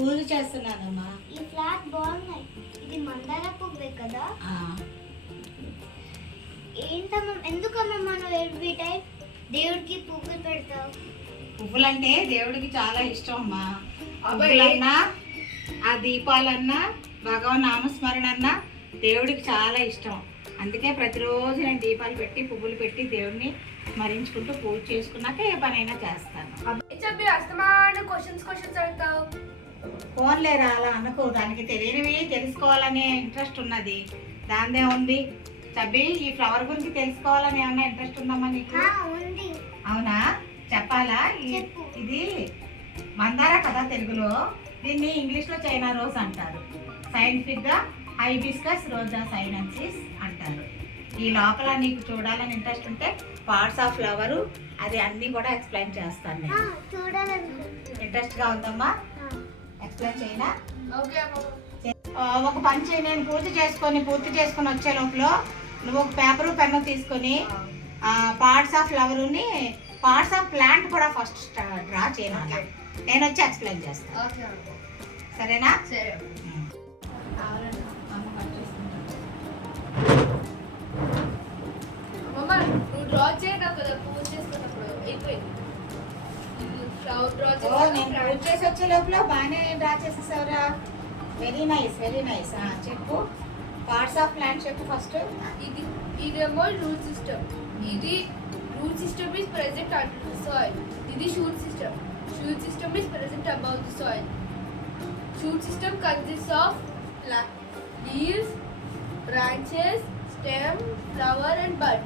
పూజ చేస్తున్నానమ్మా. ఈ ఫ్లాట్ బాగున్నాయి. ఇది మందార పువ్వే కదా? ఏంటమ్మా, ఎందుకమ్మా మనం ఎవ్రీ టైం దేవుడికి పువ్వులు పెడతావు? పువ్వులంటే దేవుడికి చాలా ఇష్టం అమ్మా. పువ్వులన్నా ఆ దీపాలన్నా భగవాన్ నామస్మరణ అన్నా దేవుడికి చాలా ఇష్టం. అందుకే ప్రతిరోజు నేను దీపాలు పెట్టి పువ్వులు పెట్టి దేవుడిని స్మరించుకుంటూ పూజ చేసుకున్నాక ఏ పనైనా చేస్తాను. ఫోన్లేరా అలా అనుకో, దానికి తెలియనివి తెలుసుకోవాలనే ఇంట్రెస్ట్ ఉన్నది. దాందే ఉంది. చబ్బి, ఈ ఫ్లవర్ గురించి తెలుసుకోవాలని ఏమన్నా ఇంట్రెస్ట్ ఉందమ్మా నీకు? అవునా, చెప్పాలా? ఇది మందార కదా తెలుగులో, దీన్ని ఇంగ్లీష్లో చైనా రోజ్ అంటారు. సైంటిఫిక్గా హైబిస్కస్ రోజా సైనెన్సిస్ అంటారు. ఈ లోపల నీకు చూడాలని ఇంట్రెస్ట్ ఉంటే పార్ట్స్ ఆఫ్ ఫ్లవరు అది అన్నీ కూడా ఎక్స్ప్లెయిన్ చేస్తాను నేను. ఇంట్రెస్ట్గా ఉందమ్మా? ఎక్స్ప్లెయిన్ చేయనా? ఒక పని చేయి, నేను పూర్తి చేసుకొని వచ్చే లోపల నువ్వు ఒక పేపరు పెన్ను తీసుకొని పార్ట్స్ ఆఫ్ ఫ్లవర్ని పార్ట్స్ ఆఫ్ ప్లాంట్ కూడా ఫస్ట్ డ్రా చేయాలి. నేను వచ్చి ఎక్స్ప్లెయిన్ చేస్తాను. సరేనా? సరే. నేను పూజ చేసి వచ్చే లోపల బాగానే డ్రా చేసేసావురా. Very nice, very nice. చెప్పు, పార్ట్స్ ఆఫ్ ప్లాంట్ చెప్పు ఫస్ట్. ఇదేమో రూట్ సిస్టమ్. ఇది root system is present under the soil. ఇది shoot system. Shoot system is present above the soil. Shoot system consists of leaves, branches, stem, flower and bud.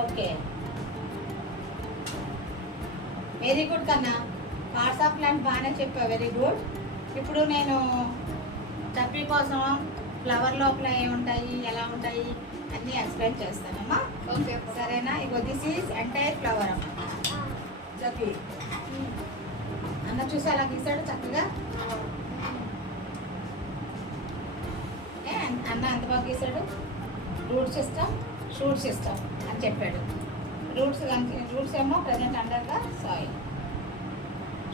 Okay, very good కన్నా. Parts of plant బాగానే చెప్పా, very good. ఇప్పుడు నేను చప్పి కోసం flower లోపల ఏముంటాయి, ఎలా ఉంటాయి అన్నీ ఎక్స్ప్లెయిన్ చేస్తానమ్మా. ఓకే, సరేనా? ఇగో దిస్ ఈజ్ ఎంటైర్ ఫ్లవర్ అమ్మా. చప్పి అన్న చూసి అలా గీసాడు చక్కగా. అన్న ఎంత బాగా గీసాడు. రూట్ సిస్టమ్, షూట్ సిస్టమ్ అని చెప్పాడు. రూట్స్ ఏమో present under the soil,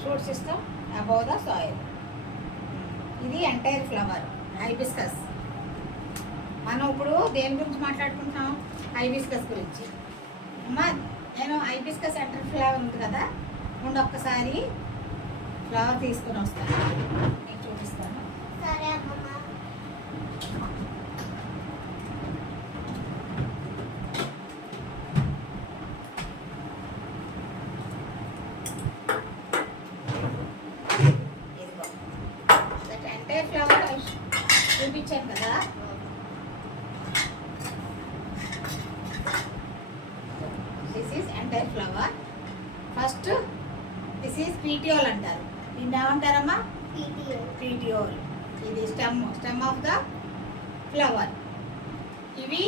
shoot system above the soil. ఇది ఎంటైర్ ఫ్లవర్ హైబిస్కస్. మనం ఇప్పుడు దేని గురించి మాట్లాడుకుంటున్నాం? హైబిస్కస్ గురించి. అమ్మా, నేను హైబిస్కస్ ఎంటర్ ఫ్లవర్ ఉంది కదా, ముందు ఒక్కసారి ఫ్లవర్ తీసుకుని వస్తాను, నేను చూపిస్తాను. సరే అమ్మమ్మ. ఎంటైర్ ఫ్లవర్ చూపించాను కదా. This is entire flower. First this is petiole అంటారు. దీన్ని ఏమంటారమ్మా? పీటియోల్. ఇది స్టెమ్ ఆఫ్ ద ఫ్లవర్. ఇవి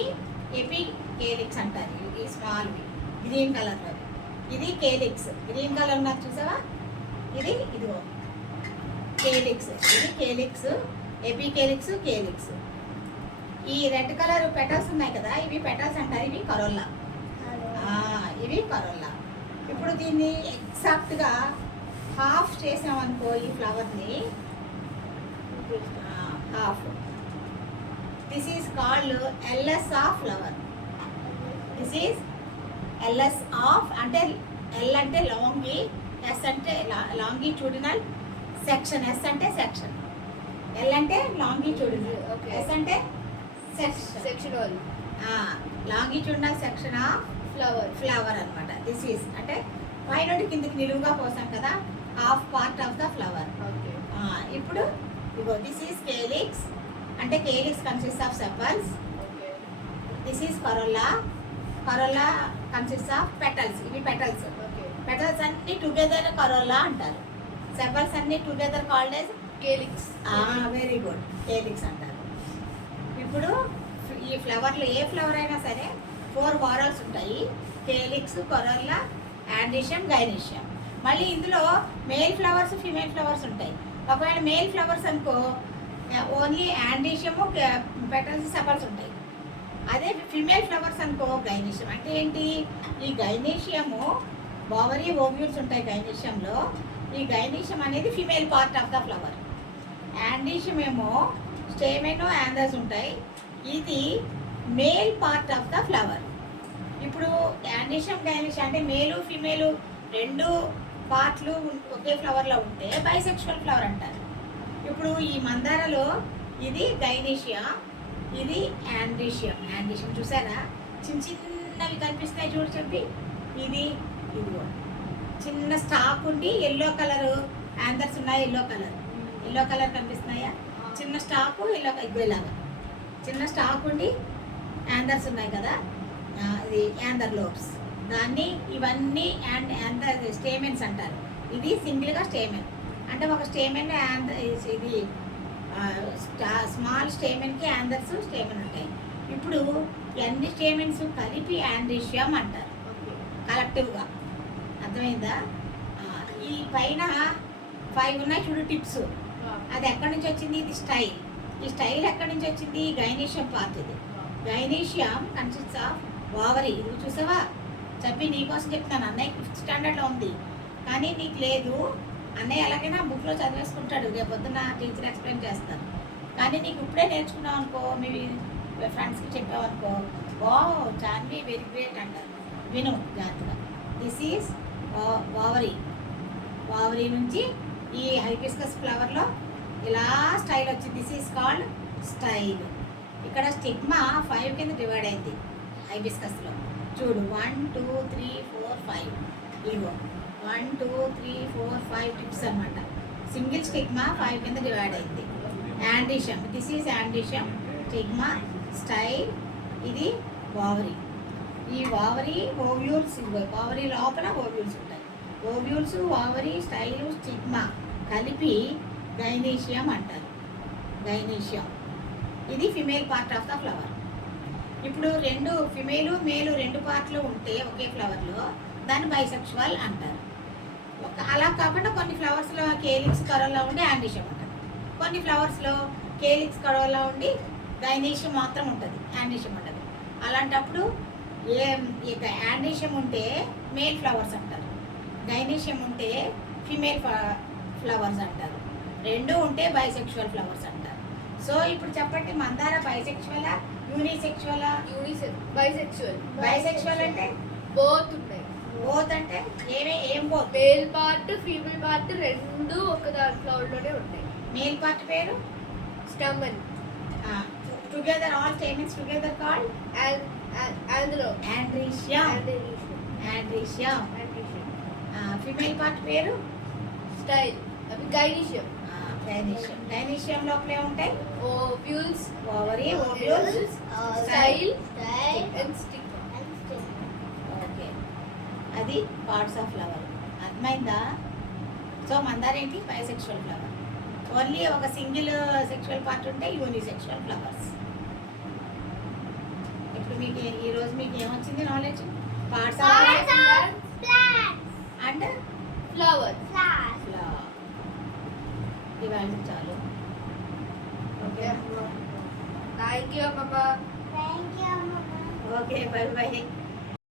ఎపికేలిక్స్ అంటారు. ఇవి స్మాల్వి గ్రీన్ కలర్లో. ఇది కేలిక్స్, గ్రీన్ కలర్ నాకు చూసావా? ఇదిగో కేలిక్స్. ఇది కేలిక్స్, ఎపికేలిక్స్, కేలిక్స్. ఈ రెడ్ కలర్ పెటల్స్ ఉన్నాయి కదా, ఇవి పెటల్స్ అంటారు. ఇవి కరోల్లా. ఇవి కరోల్లా. ఇప్పుడు దీన్ని ఎగ్జాక్ట్గా హాఫ్ చేసామనుకో ఈ ఫ్లవర్ని, half. This is called LS of flower. This is LS of అంటే ఎల్ అంటే లాంగి, ఎస్ అంటే లాంగిట్యూడినల్ సెక్షన్. ఎస్ అంటే సెక్షన్, ఎల్ అంటే లాంగిట్యూడినల్, ఎస్ అంటే section. Longitudinal section of flower అనమాట. దిస్ ఈజ్ అంటే పైనుండి కిందికి నిలువుగా పోసాం కదా, half part of the flower. ఇప్పుడు ఇగో దిస్ ఈజ్ కేలిక్స్ అంటే calyx consist of sepals. This is corolla. Corolla consist of petals. ఇవి పెటల్స్. పెటల్స్ అన్ని టుగెదర్ కరోల్లా అంటారు. సెపల్స్ అన్ని together called as calyx. Very good, calyx అంటారు. ఇప్పుడు ఈ ఫ్లవర్లో ఏ ఫ్లవర్ అయినా సరే 4 వారల్స్ ఉంటాయి. Calyx, corolla, androecium, gynoecium. మళ్ళీ ఇందులో మేల్ ఫ్లవర్స్, ఫీమేల్ ఫ్లవర్స్ ఉంటాయి. ఒకవేళ మేల్ ఫ్లవర్స్ అనుకో ఓన్లీ యాండిషియము, పెటల్స్, సెపల్స్ ఉంటాయి. అదే ఫీమేల్ ఫ్లవర్స్ అనుకో గైనీషియం. అంటే ఏంటి? ఈ గైనీషియము ఓవరీ ఓవ్యూల్స్ ఉంటాయి గైనీషియంలో. ఈ గైనీషియం అనేది female part of the flower. Androecium ఏమో స్టేమెన్ యాంథర్స్ ఉంటాయి. ఇది male part of the flower. ఇప్పుడు యాండీషియం గైనీషియం అంటే మేలు ఫిమేలు రెండు పార్ట్లు ఒకే ఫ్లవర్లో ఉంటే బైసెక్షువల్ ఫ్లవర్ అంటారు. ఇప్పుడు ఈ మందారలో ఇది గైనీషియా, ఇది యాండీషియం. యాండీషియం చూసారా, చిన్న చిన్నవి కనిపిస్తాయి చూడు చెప్పి. ఇది ఇదిగో చిన్న స్టాక్ ఉండి ఎల్లో కలర్ యాంథర్స్ ఉన్నాయి. ఎల్లో కలర్ కనిపిస్తున్నాయా? చిన్న స్టాకు ఎల్లో ఇలాగా చిన్న స్టాక్ ఉండి యాంథర్స్ ఉన్నాయి కదా, ఇది యాంథర్ లోబ్స్. దాన్ని ఇవన్నీ యాంథర్ స్టేమెన్స్ అంటారు. ఇది సింగిల్గా స్టేమెన్ అంటే ఒక స్టేమెన్ ఇది స్మాల్ స్టేమెన్కి యాంథర్స్ స్టేమెన్ ఉంటాయి. ఇప్పుడు అన్ని స్టేమెన్స్ కలిపి యాండీషియం అంటారు కలెక్టివ్గా. అర్థమైందా? ఈ పైన 5 ఉన్నాయి చూడు టిప్స్. అది ఎక్కడి నుంచి వచ్చింది? ఇది స్టైల్. ఈ స్టైల్ ఎక్కడి నుంచి వచ్చింది? Gynoecium part. ఇది గైనీషియం కన్సిస్ట్స్ ఆఫ్ ఓవరీ. ఇది చూసావా చెప్పి, నీకోసం చెప్తాను. అన్నయ్య 5th స్టాండర్డ్లో ఉంది కానీ నీకు లేదు. అన్నయ్య ఎలాగైనా బుక్లో చదివేసుకుంటాడు, రేపు పొద్దున్న టీచర్ ఎక్స్ప్లెయిన్ చేస్తారు. కానీ నీకు ఇప్పుడే నేర్చుకున్నావు అనుకో, మీ ఫ్రెండ్స్కి చెప్పావు అనుకో, ఓ చాన్వి వెరీ గ్రేట్ అంటారు. విను జాగ్రత్తగా. This is ovary. ఓవరీ నుంచి ఈ హైబిస్కస్ ఫ్లవర్లో ఇలా స్టైల్ వచ్చింది. This is called style. ఇక్కడ స్టిగ్మా 5 కింద డివైడ్ అయింది హైబిస్కస్లో. చూడు 1 2 3 4 5. ఇదిగో 1 2 3 4 5 టిప్స్ అనమాట. సింగిల్ స్టిగ్మా 5 కింద డివైడ్ అయింది. యాండీషియం, దిస్ ఈజ్ యాండీషియం, స్టిగ్మా, స్టైల్, ఇది ఓవరీ. ఈ ఓవరీ ఓవ్యూల్స్, ఓవరీ లోపల ఓవ్యూల్స్ ఉంటాయి. ఓవ్యూల్స్, ఓవరీ, స్టైల్, స్టిగ్మా కలిపి గైనీషియం అంటారు. గైనీషియం ఇది female part of the flower. ఇప్పుడు రెండు ఫిమేలు మేలు రెండు పార్ట్లు ఉంటే ఒకే ఫ్లవర్లో దాన్ని బైసెక్షువల్ అంటారు. అలా కాకుండా కొన్ని ఫ్లవర్స్లో కేలిక్స్ కరోలా ఉండి యాండీషియం ఉంటుంది. కొన్ని ఫ్లవర్స్లో కేలిక్స్ కరోలా ఉండి గైనీషియం మాత్రం ఉంటుంది, యాండీషియం ఉంటుంది. అలాంటప్పుడు ఇక యాండీషియం ఉంటే మేల్ ఫ్లవర్స్ అంటారు, గైనీషియం ఉంటే ఫిమేల్ ఫ్లవర్స్ అంటారు. రెండు ఉంటే బైసెక్షువల్ ఫ్లవర్స్ అంటారు. సో ఇప్పుడు చెప్పండి, మందార బైసెక్షువలా యూనిసెక్షువలా? బైసెక్షువల్. బైసెక్షువల్ అంటే బోత్ ఉంటాయి. బోత్ అంటే ఏం both? Male part female part రెండు ఒక ఫ్లవర్లోనే ఉంటాయి. మేల్ పార్ట్ పేరు stamen. Together all stamens together called అందులో యాండ్రీషియం. యాండ్రీషియం. ఫిమేల్ పార్ట్ పేరు స్టైల్. అవి గైనీషియం. గైనీషియం. గైనీషియం లోపలే ఉంటాయి ovules, ovary, ovules, style Style. And stigma. Okay, అది పార్ట్స్ ఆఫ్ ఫ్లవర్. అర్థమైందా? సో మందార ఏంటి? Bisexual flower. ఓన్లీ ఒక సింగిల్ సెక్షువల్ పార్ట్ ఉంటే యూనిసెక్షువల్ ఫ్లవర్స్. ఇప్పుడు మీకు ఈరోజు మీకు ఏమొచ్చింది knowledge? Parts of Parts of plants. And flower. Flowers. Flower. ఇవాళ చాలు. ఓకే థ్యాంక్ యూ అమ్మమ్మ. Thank you, Mama. Okay, by by.